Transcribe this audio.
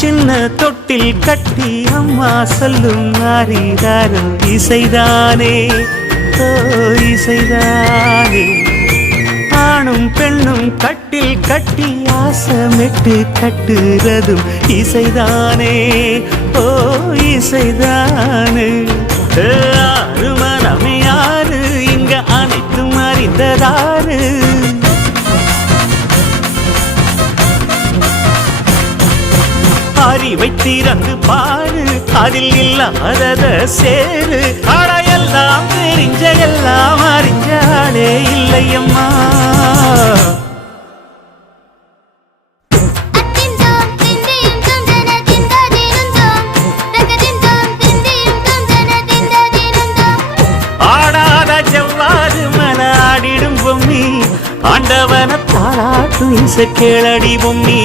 சின்ன தொட்டில் கட்டி அம்மா சொல்லும் ஆரிதாரும் இசைதானே ஓ இசைதானே. ஆணும் பெண்ணும் கட்டில் கட்டி ஆசமிட்டு கட்டுறதும் இசைதானே ஓ இசைதானே. ஆறு மனமே யாரு இங்க அனைத்தும் அறிந்ததாரு. அறிவை திறந்து பாரு அதில் இல்லாதத சேரு. அடையெல்லாம் தெரிஞ்ச எல்லாம் அறிஞ்சாலே இல்லையம்மா. ஆடாத ஜவ்வாது மன ஆடிடும் பொம்மி ஆண்டவன தாளாட்டும் இசை கேளடி பொம்மி.